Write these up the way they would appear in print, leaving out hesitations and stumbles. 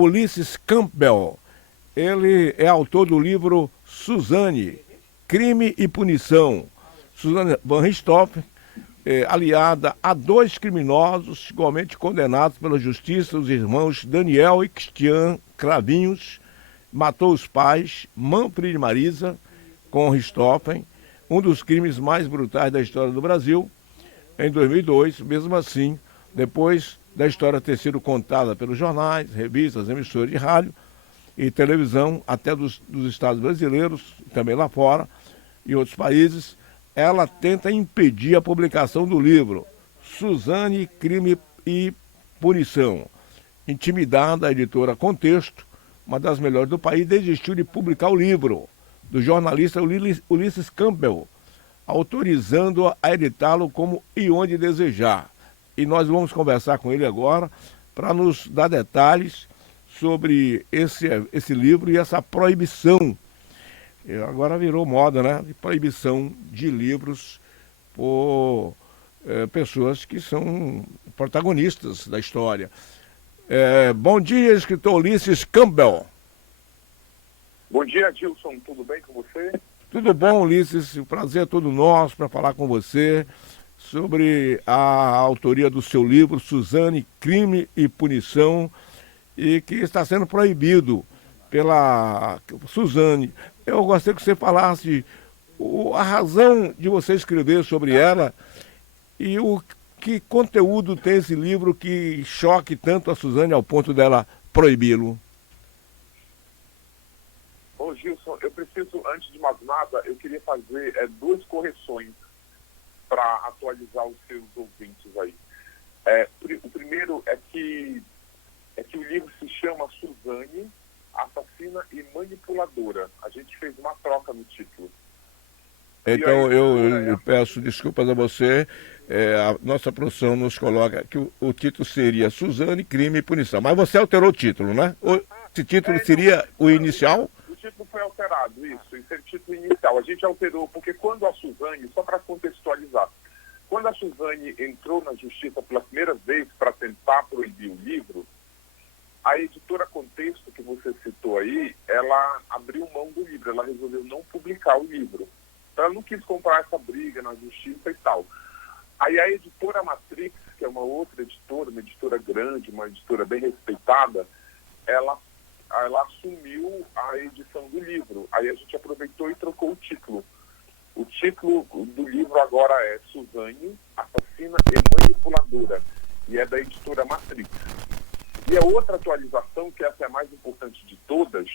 Ulisses Campbell. Ele é autor do livro Suzane, Crime e Punição. Suzane von Richthofen, aliada a dois criminosos igualmente condenados pela justiça, os irmãos Daniel e Christian Cravinhos, matou os pais, Manfred e Marisa, com Richthofen, um dos crimes mais brutais da história do Brasil, em 2002. Mesmo assim, depois da história ter sido contada pelos jornais, revistas, emissoras de rádio e televisão, até dos estados brasileiros, também lá fora, e outros países, ela tenta impedir a publicação do livro Suzane, Crime e Punição. Intimidada, a editora Contexto, uma das melhores do país, desistiu de publicar o livro do jornalista Ulisses Campbell, autorizando-a a editá-lo como e onde desejar. E nós vamos conversar com ele agora para nos dar detalhes sobre esse livro e essa proibição. Agora virou moda, né? De proibição de livros por pessoas que são protagonistas da história. Bom dia, escritor Ulisses Campbell. Bom dia, Gilson. Tudo bem com você? Tudo bom, Ulisses? O prazer é todo nosso para falar com você sobre a autoria do seu livro, Suzane, Crime e Punição, e que está sendo proibido pela Suzane. Eu gostaria que você falasse a razão de você escrever sobre ela e o que conteúdo tem esse livro que choque tanto a Suzane ao ponto dela proibi-lo. Ô Gilson, eu preciso, antes de mais nada, eu queria fazer duas correções para atualizar os seus ouvintes aí. O primeiro é que o livro se chama Suzane, Assassina e Manipuladora. A gente fez uma troca no título. Então eu peço desculpas a você. A nossa produção nos coloca que o título seria Suzane, Crime e Punição. Mas você alterou o título, né? Esse título seria o inicial? O título foi alterado, isso. Esse é o título inicial. A gente alterou porque quando a Suzane, só para contextualizar, quando a Suzane entrou na justiça pela primeira vez para tentar proibir o livro, a editora Contexto, que você citou aí, ela abriu mão do livro, ela resolveu não publicar o livro. Então ela não quis comprar essa briga na justiça e tal. Aí a editora Matrix, que é uma outra editora, uma editora grande, uma editora bem respeitada, ela assumiu a edição do livro. Aí a gente aproveitou e trocou o título. O título do livro agora é Suzane, Assassina e Manipuladora, e é da editora Matrix. E a outra atualização, que essa é a mais importante de todas,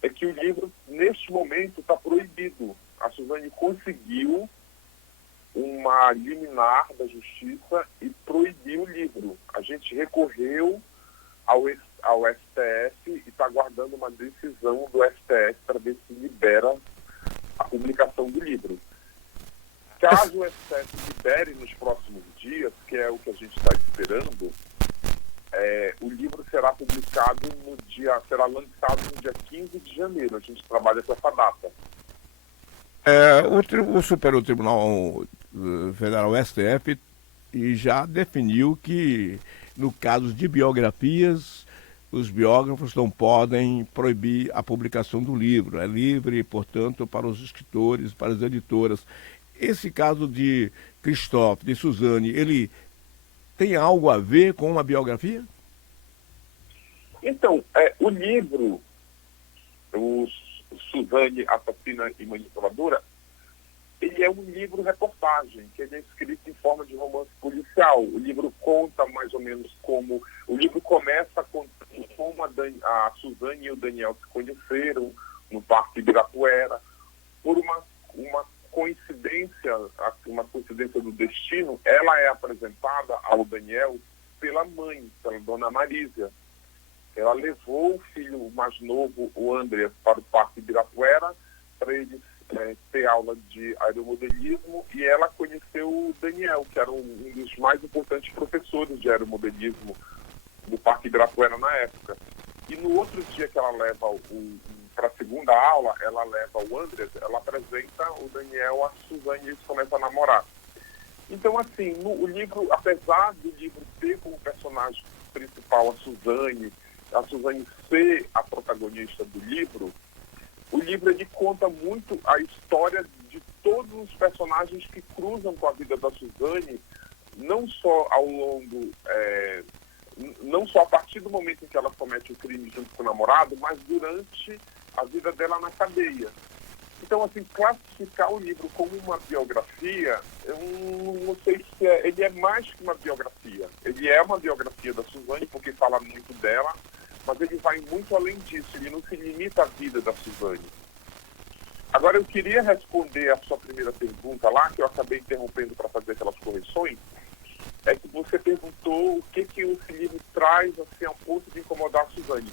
é que o livro, neste momento, está proibido. A Suzane conseguiu uma liminar da justiça e proibiu o livro. A gente recorreu ao STF e está aguardando uma decisão do STF para ver se libera a publicação do livro. Caso o STF libere nos próximos dias, que é o que a gente está esperando, o livro será publicado será lançado no dia 15 de janeiro. A gente trabalha com essa data. O Superior Tribunal Federal, STF, já definiu que, no caso de biografias, os biógrafos não podem proibir a publicação do livro. É livre, portanto, para os escritores, para as editoras. Esse caso de Christophe, de Suzane, ele tem algo a ver com uma biografia? Então, o livro, o Suzane, Assassina e Manipuladora, ele é um livro-reportagem, que ele é escrito em forma de romance policial. O livro conta mais ou menos como... O livro começa com como a Suzane e o Daniel se conheceram no Parque Ibirapuera. Por uma coincidência do destino, ela é apresentada ao Daniel pela mãe, pela dona Marísia. Ela levou o filho mais novo, o André, para o Parque Ibirapuera, para ele ter aula de aeromodelismo, e ela conheceu o Daniel, que era um dos mais importantes professores de aeromodelismo do Parque Ibirapuera na época. E no outro dia que ela leva para a segunda aula, ela leva o André, ela apresenta o Daniel a Suzane e eles começam a namorar. Então, assim, o livro, apesar do livro ter como personagem principal a Suzane, a Suzane ser a protagonista do livro, o livro ele conta muito a história de todos os personagens que cruzam com a vida da Suzane, não só ao longo, não só a partir do momento em que ela comete o crime junto com o namorado, mas durante a vida dela na cadeia. Então, assim, classificar o livro como uma biografia, eu não sei se ele é mais que uma biografia. Ele é uma biografia da Suzane, porque fala muito dela, mas ele vai muito além disso, ele não se limita à vida da Suzane. Agora, eu queria responder a sua primeira pergunta lá, que eu acabei interrompendo para fazer aquelas correções, é que você perguntou o que esse livro traz assim, ao ponto de incomodar a Suzane.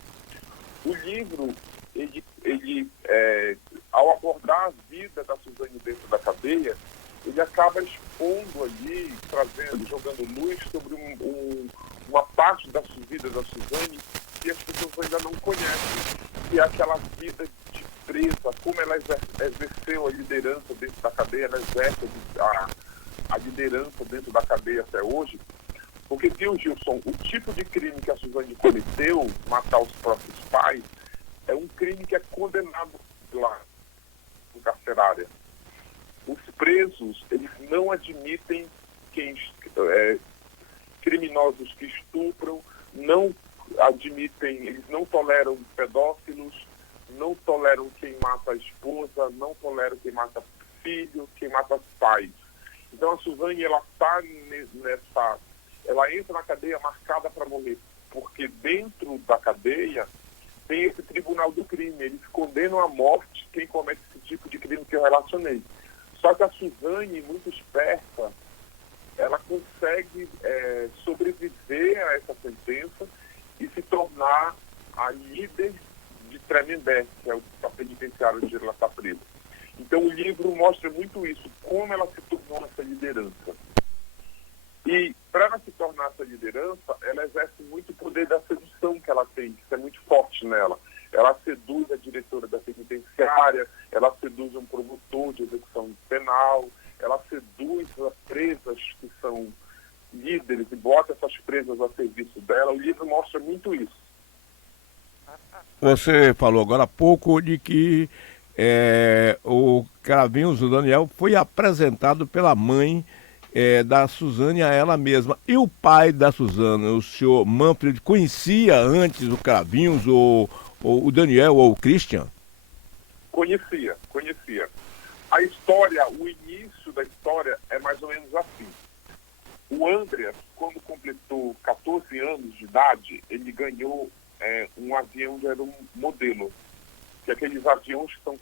O livro, ao abordar a vida da Suzane dentro da cadeia, ele acaba expondo ali, jogando luz sobre uma parte da vida da Suzane que as pessoas ainda não conhecem, que é aquela vida de presa, como ela exerceu a liderança dentro da cadeia, ela exerce a liderança dentro da cadeia até hoje. Porque, viu, Gilson, o tipo de crime que a Suzane cometeu, matar os próprios pais, é um crime que é condenado lá no carcerária. Os presos, eles não admitem criminosos que estupram, não admitem, eles não toleram pedófilos, não toleram quem mata a esposa, não toleram quem mata filho, quem mata pais. Então a Suzane, ela entra na cadeia marcada para morrer, porque dentro da cadeia tem esse tribunal do crime, eles condenam à morte quem comete esse tipo de crime que eu relacionei. Só que a Suzane, muito esperta, ela consegue sobreviver a essa sentença e se tornar a líder de Tremembé, que é a penitenciária onde ela está presa. Então o livro mostra muito isso, como ela se tornou essa liderança. E para ela se tornar essa liderança, ela exerce muito o poder da sedução que ela tem, que é muito forte nela. Ela seduz a diretora da penitenciária, ela seduz um promotor de execução penal, ela seduz as presas que são líderes e bota essas presas a serviço dela. O livro mostra muito isso. Você falou agora há pouco de que o Cravinhos, o Daniel, foi apresentado pela mãe da Suzane a ela mesma. E o pai da Suzane, o senhor Manfred, conhecia antes o Cravinhos, ou o Daniel, ou o Christian? Conhecia. A história, o início da história é mais ou menos assim. O Andreas, quando completou 14 anos de idade, ele ganhou um avião de aeromodelo, que é aqueles aviões que são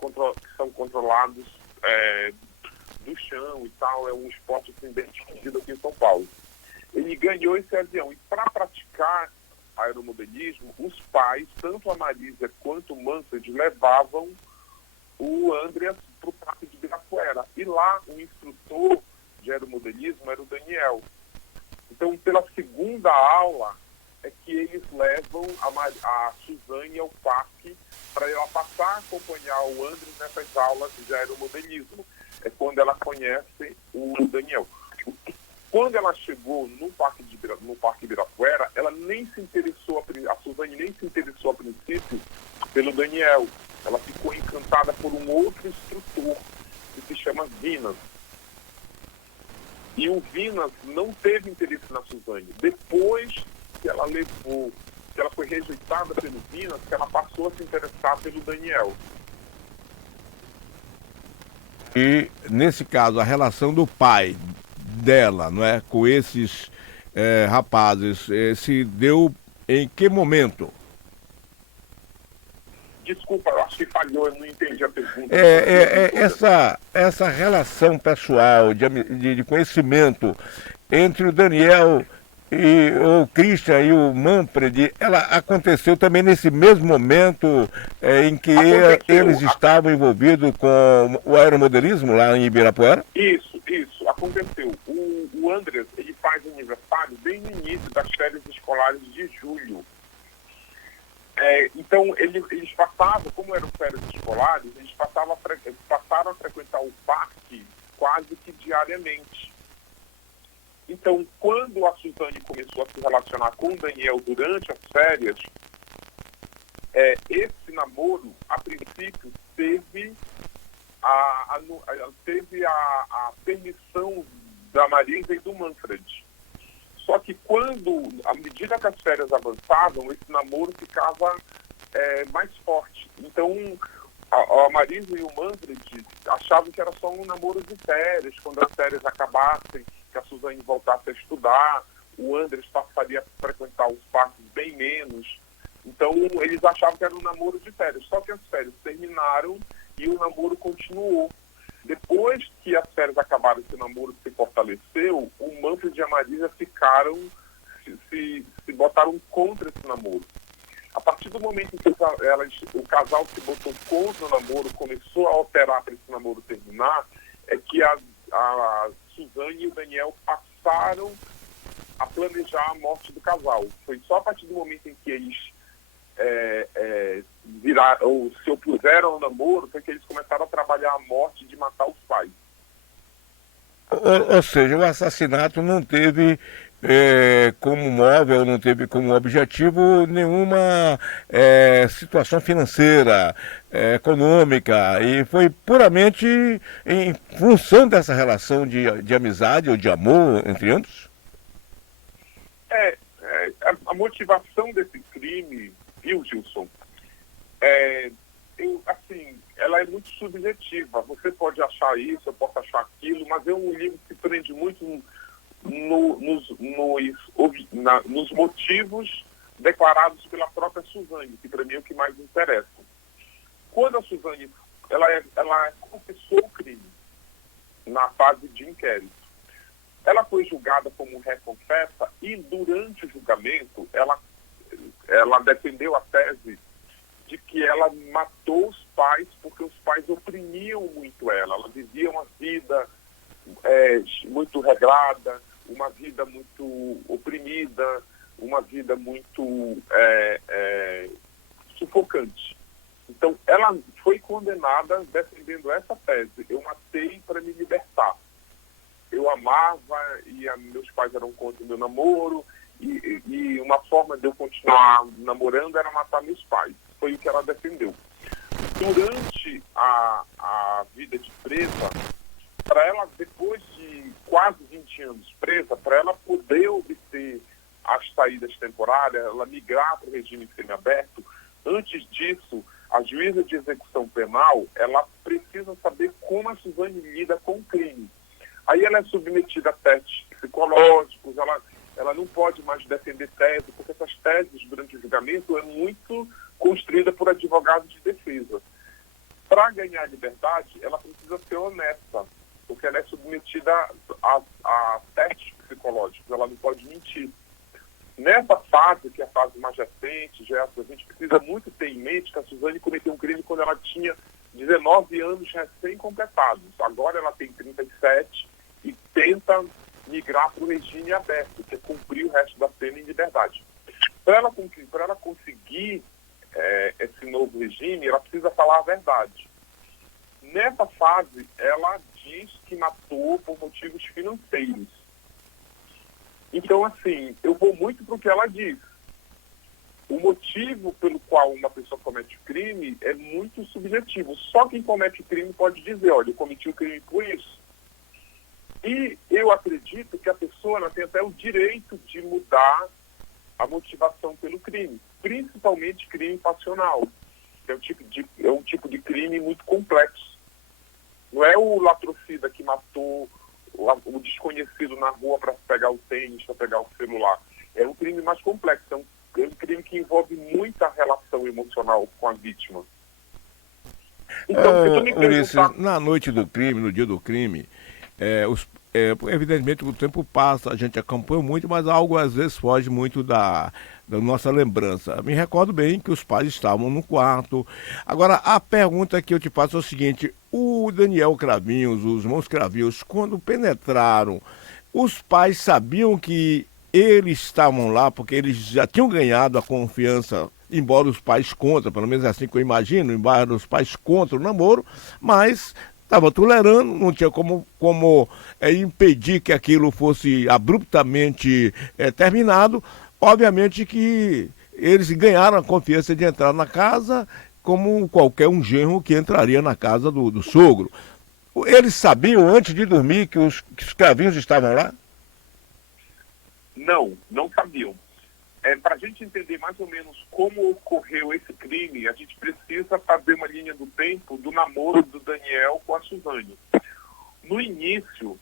controlados do chão e tal, é um esporte assim, bem difundido aqui em São Paulo. Ele ganhou esse avião, e para praticar aeromodelismo, os pais, tanto a Marisa quanto o Manfred, levavam o Andreas para o Parque de Ibirapuera. E lá, o instrutor de aeromodelismo era o Daniel. Então, pela segunda aula, é que eles levam a Suzane ao parque para ela passar a acompanhar o Andreas nessas aulas de aeromodelismo. É quando ela conhece o Daniel. Quando ela chegou no Parque Ibirapuera, ela nem se interessou, a Suzane nem se interessou a princípio pelo Daniel. Ela ficou encantada por um outro instrutor que se chama Vinas. E o Vinas não teve interesse na Suzane. Depois que ela foi rejeitada pelo Vinas, que ela passou a se interessar pelo Daniel. E, nesse caso, a relação do pai dela, não é, com esses rapazes, se deu em que momento? Desculpa, eu acho que falhou, eu não entendi a pergunta. Essa relação pessoal, de conhecimento entre o Daniel e o Christian e o Manfred, ela aconteceu também nesse mesmo momento em que eles estavam envolvidos com o aeromodelismo lá em Ibirapuera? Isso, aconteceu. O Andreas, ele faz aniversário bem no início das férias escolares de julho. Então, eles passavam, como eram férias escolares, eles passaram a frequentar o parque quase que diariamente. Então, quando a Suzane começou a se relacionar com o Daniel durante as férias, esse namoro, a princípio, teve a permissão da Marisa e do Manfred. Só que à medida que as férias avançavam, esse namoro ficava mais forte. Então, a Marisa e o Manfred achavam que era só um namoro de férias, quando as férias acabassem, que a Suzane voltasse a estudar, o Andres passaria a frequentar os parques bem menos. Então, eles achavam que era um namoro de férias. Só que as férias terminaram e o namoro continuou. Depois que as férias acabaram, esse namoro se fortaleceu, o Manfred e a Marisa se botaram contra esse namoro. A partir do momento em que o casal se botou contra o namoro, começou a operar para esse namoro terminar, é que a Suzane e o Daniel passaram a planejar a morte do casal. Foi só a partir do momento em que eles ou se opuseram ao namoro, foi que eles começaram a trabalhar a morte de matar os pais. Ou seja, o assassinato não teve como móvel, não teve como objetivo nenhuma situação financeira, econômica, e foi puramente em função dessa relação de amizade ou de amor entre ambos? A motivação desse crime, viu, Gilson, ela é muito subjetiva. Você pode achar isso, eu posso achar aquilo, mas é um livro que prende muito nos motivos declarados pela própria Suzane, que para mim é o que mais me interessa. Quando a Suzane ela confessou o crime na fase de inquérito, ela foi julgada como reconfessa e durante o julgamento ela defendeu a tese de que ela matou os pais porque os pais oprimiam muito ela. Ela vivia uma vida muito regrada, uma vida muito oprimida, uma vida muito sufocante. Então, ela foi condenada defendendo essa tese. Eu matei para me libertar. Eu amava e meus pais eram contra o meu namoro e uma forma de eu continuar namorando era matar meus pais. Foi o que ela defendeu. Durante a vida de presa, para ela, depois de quase 20 anos presa, para ela poder obter as saídas temporárias, ela migrar para o regime semiaberto, antes disso, a juíza de execução penal, ela precisa saber como a Suzane lida com o crime. Aí ela é submetida a testes psicológicos, ela não pode mais defender tese, porque essas teses, durante o julgamento, é muito construída por advogados de defesa. Para ganhar liberdade, ela precisa ser honesta, porque ela é submetida a testes psicológicos, ela não pode mentir. Nessa fase, que é a fase mais recente, a gente precisa muito ter em mente que a Suzane cometeu um crime quando ela tinha 19 anos recém-completados. Agora ela tem 37 e tenta migrar para o regime aberto, que é cumprir o resto da pena em liberdade. Para ela conseguir esse novo regime, ela precisa falar a verdade. Nessa fase, ela diz que matou por motivos financeiros. Então, assim, eu vou muito para o que ela diz. O motivo pelo qual uma pessoa comete o crime é muito subjetivo. Só quem comete o crime pode dizer, olha, eu cometi o crime por isso. E eu acredito que a pessoa ela tem até o direito de mudar a motivação pelo crime, principalmente crime passional, que é um tipo de crime muito complexo. Não é o latrocida que matou o desconhecido na rua para pegar o tênis, para pegar o celular. É um crime mais complexo, é um crime que envolve muita relação emocional com a vítima. Então, Ulisses, na noite do crime, no dia do crime, evidentemente o tempo passa, a gente acompanha muito, mas algo às vezes foge muito da nossa lembrança. Me recordo bem que os pais estavam no quarto. Agora, a pergunta que eu te faço é o seguinte: o Daniel Cravinhos, os irmãos Cravinhos, quando penetraram, os pais sabiam que eles estavam lá porque eles já tinham ganhado a confiança, embora os pais contra, pelo menos é assim que eu imagino, embora os pais contra o namoro, mas estava tolerando, não tinha como impedir que aquilo fosse abruptamente terminado. Obviamente que eles ganharam a confiança de entrar na casa como qualquer um genro que entraria na casa do sogro. Eles sabiam antes de dormir que os cravinhos estavam lá? Não, não sabiam. Para a gente entender mais ou menos como ocorreu esse crime, a gente precisa fazer uma linha do tempo do namoro do Daniel com a Suzane. No início,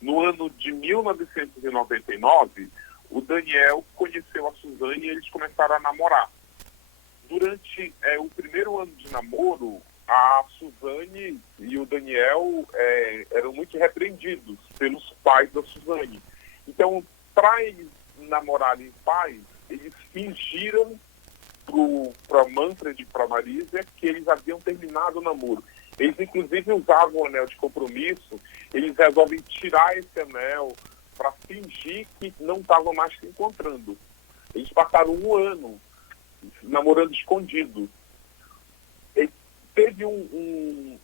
no ano de 1999, o Daniel conheceu a Suzane e eles começaram a namorar. Durante o primeiro ano de namoro, a Suzane e o Daniel eram muito repreendidos pelos pais da Suzane. Então, para eles namorarem em paz, eles fingiram para Manfred e para Marisa que eles haviam terminado o namoro. Eles, inclusive, usavam o anel de compromisso, eles resolvem tirar esse anel para fingir que não estavam mais se encontrando. Eles passaram um ano namorando escondido. Teve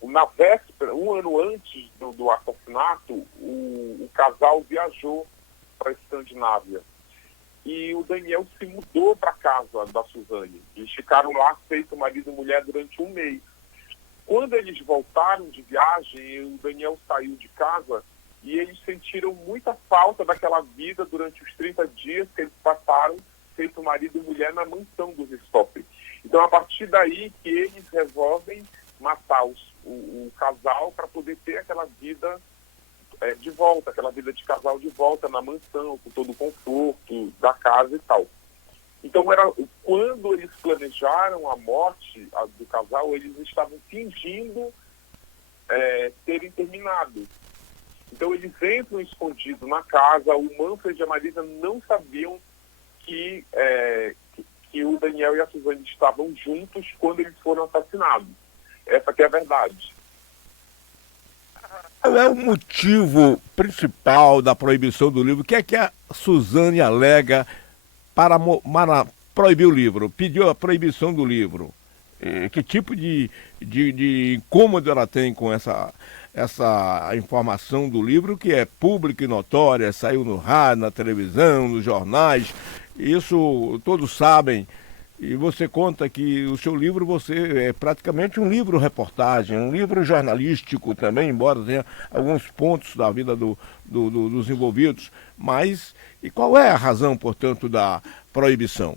na véspera, um ano antes do assassinato, o casal viajou para a Escandinávia. E o Daniel se mudou para a casa da Suzane. Eles ficaram lá, feito marido e mulher, durante um mês. Quando eles voltaram de viagem, o Daniel saiu de casa e eles sentiram muita falta daquela vida durante os 30 dias que eles passaram, feito marido e mulher, na mansão do Ristoff. Então, a partir daí que eles resolvem matar o casal para poder ter aquela vida de volta, aquela vida de casal de volta na mansão, com todo o conforto da casa e tal. Então, quando eles planejaram a morte do casal, eles estavam fingindo terem terminado. Então, eles entram escondidos na casa, o Manfred e a Marisa não sabiam que o Daniel e a Suzane estavam juntos quando eles foram assassinados. Essa que é a verdade. Qual é o motivo principal da proibição do livro? O que é que a Suzane alega para proibir o livro? Pediu a proibição do livro. Que tipo de incômodo ela tem com essa informação do livro, que é pública e notória, saiu no rádio, na televisão, nos jornais, isso todos sabem. E você conta que o seu livro é praticamente um livro-reportagem, um livro jornalístico também, embora tenha alguns pontos da vida dos envolvidos. Mas, e qual é a razão, portanto, da proibição?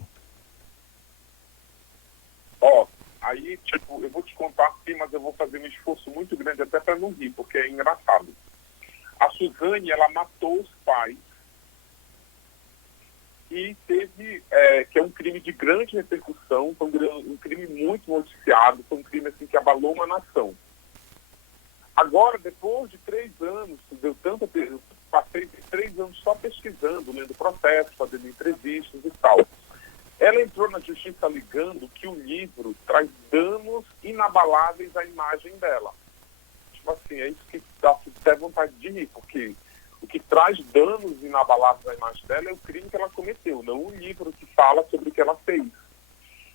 Aí, eu vou te contar sim, mas eu vou fazer um esforço muito grande até para não rir, porque é engraçado. A Suzane, ela matou os pais e teve, que é um crime de grande repercussão, foi um crime muito noticiado, foi um crime assim, que abalou uma nação. Agora, depois de 3 anos, passei 3 anos só pesquisando, lendo processos, fazendo entrevistas e tal. Ela entrou na justiça alegando que o livro traz danos inabaláveis à imagem dela. Tipo assim, é isso que dá até vontade de rir, porque o que traz danos inabaláveis à imagem dela é o crime que ela cometeu, não o livro que fala sobre o que ela fez.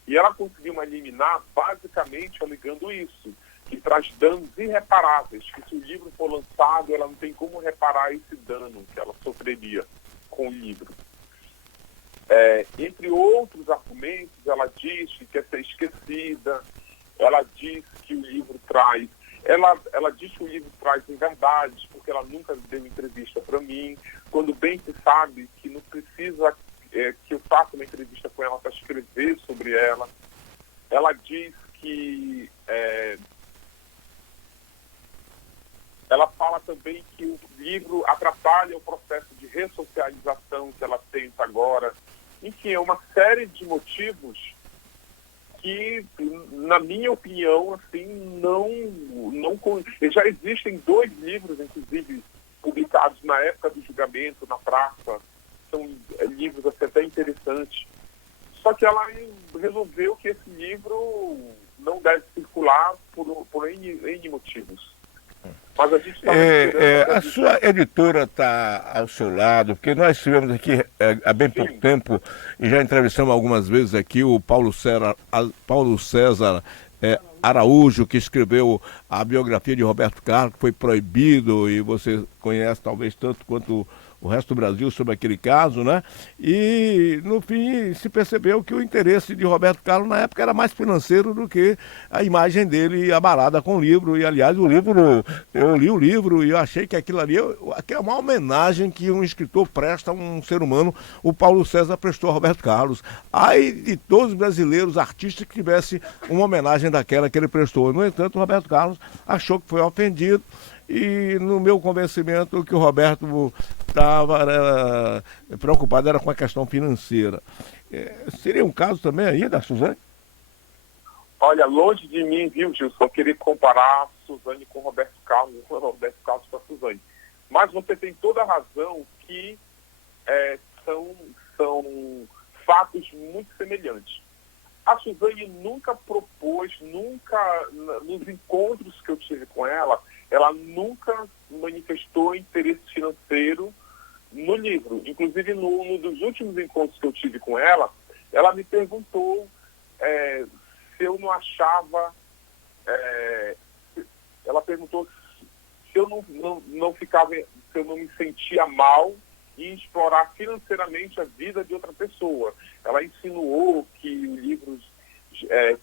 E ela conseguiu uma liminar basicamente alegando isso, que traz danos irreparáveis, que se o livro for lançado, ela não tem como reparar esse dano que ela sofreria com o livro. Entre outros argumentos, ela diz que quer ser esquecida, ela diz que o livro traz... Ela diz que o livro traz inverdades, porque ela nunca deu entrevista para mim, quando bem se sabe que não precisa que eu faça uma entrevista com ela para escrever sobre ela. Ela diz que... ela fala também que o livro atrapalha o processo de ressocialização que ela tenta agora. Enfim, é uma série de motivos que, na minha opinião, assim, já existem 2 livros, inclusive, publicados na época do julgamento, na praça. São livros assim, até interessantes. Só que ela resolveu que esse livro não deve circular por N motivos. Mas a gente a sua editora está ao seu lado, porque nós estivemos aqui há bem pouco tempo e já entrevistamos algumas vezes aqui o Paulo César Araújo, que escreveu a biografia de Roberto Carlos, que foi proibido, e você conhece talvez tanto quanto o resto do Brasil sobre aquele caso, né? E, no fim, se percebeu que o interesse de Roberto Carlos na época era mais financeiro do que a imagem dele abalada com o livro. E, aliás, o livro, eu li o livro e eu achei que aquilo ali é uma homenagem que um escritor presta a um ser humano. O Paulo César prestou a Roberto Carlos. Ai de todos os brasileiros, artistas, que tivesse uma homenagem daquela que ele prestou. No entanto, o Roberto Carlos achou que foi ofendido. E no meu convencimento, o que o Roberto estava preocupado era com a questão financeira. Seria um caso também aí da Suzane? Olha, longe de mim, viu, Gilson, querer comparar a Suzane com o Roberto Carlos, ou Roberto Carlos com a Suzane. Mas você tem toda a razão que são fatos muito semelhantes. A Suzane nunca propôs, nos encontros que eu tive com ela nunca manifestou interesse financeiro no livro. Inclusive, num dos últimos encontros que eu tive com ela me perguntou se eu não achava... ela perguntou se eu se eu não me sentia mal em explorar financeiramente a vida de outra pessoa. Ela insinuou que o livro,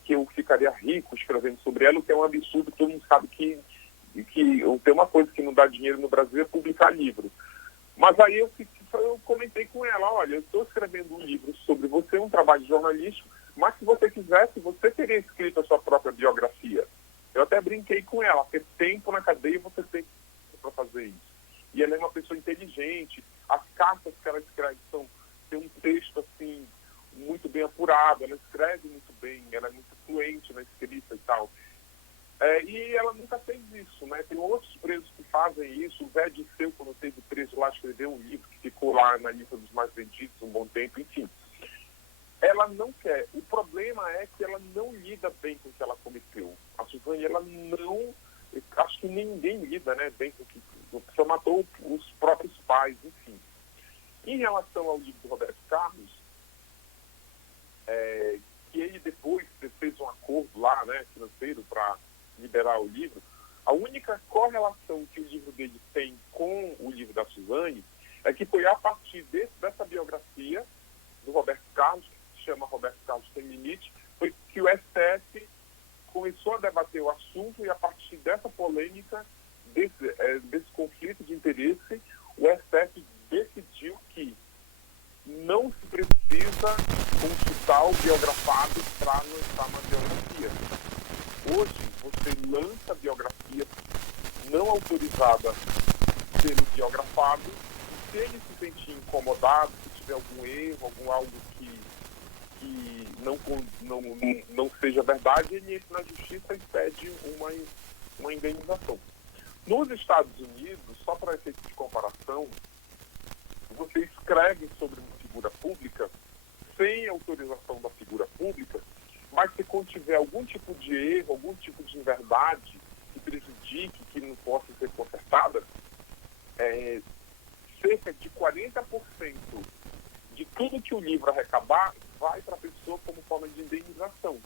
que eu ficaria rico escrevendo sobre ela, o que é um absurdo, todo mundo sabe que tem uma coisa que não dá dinheiro no Brasil é publicar livro. Mas aí eu comentei com ela, olha, eu estou escrevendo um livro sobre você, um trabalho jornalístico, mas se você quisesse, você teria escrito a sua própria biografia. Eu até brinquei com ela, porque tempo na cadeia você tem para fazer isso. E ela é uma pessoa inteligente, as cartas que ela escreve tem um texto assim muito bem apurado, ela escreve muito bem, ela é muito fluente na escrita e tal. E ela nunca fez isso, né? Tem outros presos que fazem isso. O Zé Disseu, quando esteve preso lá, escreveu um livro que ficou lá na lista dos mais vendidos um bom tempo, enfim. Ela não quer. O problema é que ela não lida bem com o que ela cometeu. A Suzane, ela não... Acho que ninguém lida, né, bem com o que... Só matou os próprios pais, enfim. Em relação ao livro do Roberto Carlos, que ele depois fez um acordo lá, né, financeiro para liberar o livro, a única correlação que o livro dele tem com o livro da Suzane é que foi a partir dessa biografia do Roberto Carlos, que se chama Roberto Carlos Sem Limite, foi que o STF começou a debater o assunto e a partir dessa polêmica, desse conflito de interesse, o STF decidiu que não se precisa consultar o biografado para lançar uma biografia. Hoje, você lança biografia não autorizada pelo biografado, e se ele se sentir incomodado, se tiver algum erro, algo que não seja verdade, ele entra na justiça e pede uma indenização. Nos Estados Unidos, só para efeito de comparação, você escreve sobre uma figura pública sem autorização da figura pública, mas se contiver algum tipo de erro, algum tipo de inverdade que prejudique, que não possa ser consertada, cerca de 40% de tudo que o livro arrecadar vai para a pessoa como forma de indenização.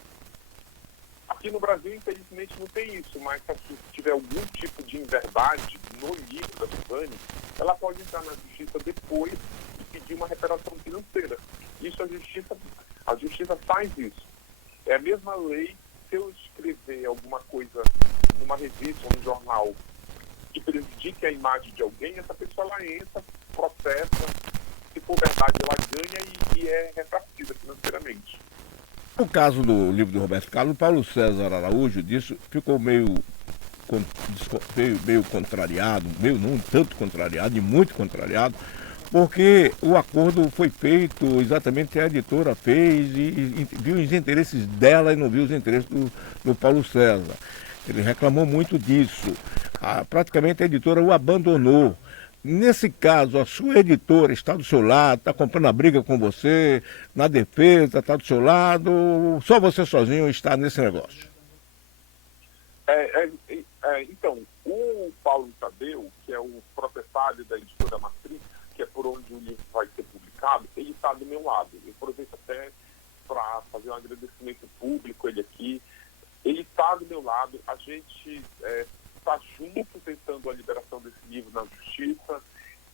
Aqui no Brasil, infelizmente, não tem isso, mas se tiver algum tipo de inverdade no livro da Suzane, ela pode entrar na justiça depois e pedir uma reparação financeira. Isso a justiça faz isso. É a mesma lei, se eu escrever alguma coisa numa revista ou num jornal que prejudique a imagem de alguém, essa pessoa ela entra, processa, se for verdade ela ganha e é ressarcida financeiramente. No caso do livro do Roberto Carlos, o Paulo César Araújo ficou meio contrariado, meio não tanto contrariado, e muito contrariado, porque o acordo foi feito exatamente, a editora fez e viu os interesses dela e não viu os interesses do Paulo César. Ele reclamou muito disso. Praticamente a editora o abandonou. Nesse caso, a sua editora está do seu lado, está comprando a briga com você, na defesa, está do seu lado, só você sozinho está nesse negócio? Então, o Paulo Tadeu, que é o proprietário da editora Matrix, que é por onde o livro vai ser publicado, ele está do meu lado. Eu aproveito até para fazer um agradecimento público, ele aqui. Ele está do meu lado, a gente está junto tentando a liberação desse livro na justiça.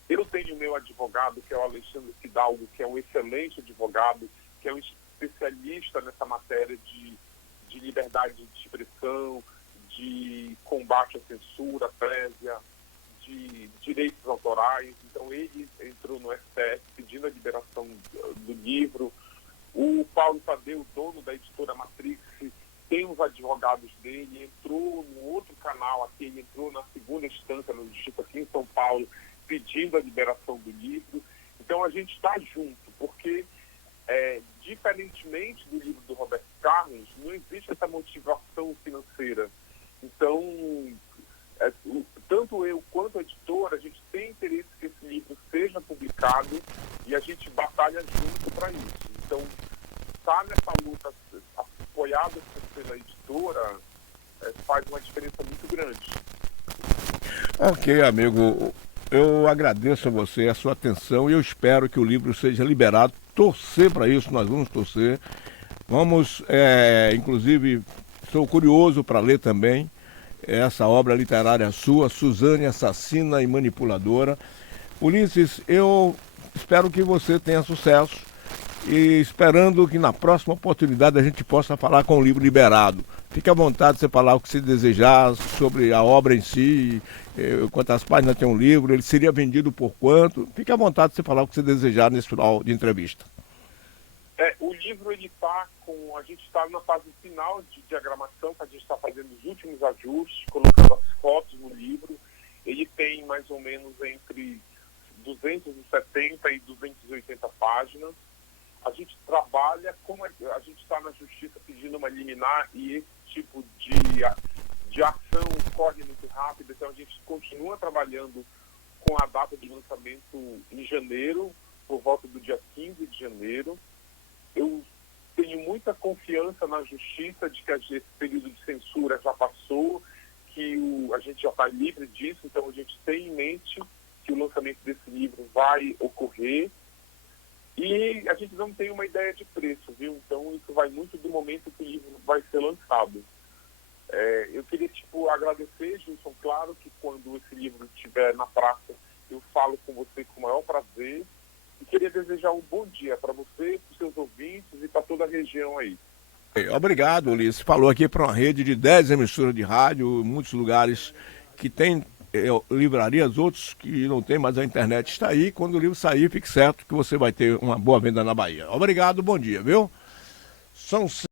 Eu tenho o meu advogado advogado, que é o Alexandre Fidalgo, que é um excelente advogado, que é um especialista nessa matéria de liberdade de expressão, de combate à censura prévia, de direitos autorais. Então ele entrou no STF pedindo a liberação do livro. O Paulo Tadeu, dono da editora Matrix, tem os advogados dele, entrou no outro canal aqui, ele entrou na segunda instância, na justiça aqui em São Paulo, pedindo a liberação do livro. Então a gente está junto, porque diferentemente do livro do Roberto Carlos, não existe essa motivação financeira. Então, tanto eu quanto a editora, a gente tem interesse que esse livro seja publicado e a gente batalha junto para isso. Então, estar nessa luta apoiada pela editora faz uma diferença muito grande. Ok, amigo. Eu agradeço a você, a sua atenção, e eu espero que o livro seja liberado. Torcer para isso, nós vamos torcer. Vamos, inclusive, estou curioso para ler também essa obra literária sua, Suzane, Assassina e Manipuladora. Ulisses, eu espero que você tenha sucesso e esperando que na próxima oportunidade a gente possa falar com o livro liberado. Fique à vontade de você falar o que você desejar sobre a obra em si, quantas páginas tem um livro, ele seria vendido por quanto. Fique à vontade de você falar o que você desejar nesse final de entrevista. O livro, a gente está na fase final de diagramação, que a gente está fazendo os últimos ajustes, colocando as fotos no livro. Ele tem mais ou menos entre 270 e 280 páginas. A gente trabalha, como a gente está na justiça pedindo uma liminar e esse tipo de ação corre muito rápido, então a gente continua trabalhando com a data de lançamento em janeiro, por volta do dia 15 de janeiro. Eu tenho muita confiança na justiça de que esse período de censura já passou, que a gente já está livre disso, então a gente tem em mente que o lançamento desse livro vai ocorrer. E a gente não tem uma ideia de preço, viu? Então isso vai muito do momento que o livro vai ser lançado. Eu queria, agradecer, Gilson, claro que quando esse livro estiver na praça, eu falo com você com o maior prazer. E queria desejar um bom dia para você, para os seus ouvintes e para toda a região aí. Obrigado, Ulisses. Falou aqui para uma rede de 10 emissoras de rádio, muitos lugares que tem livrarias, outros que não tem, mas a internet está aí. Quando o livro sair, fique certo que você vai ter uma boa venda na Bahia. Obrigado, bom dia, viu? São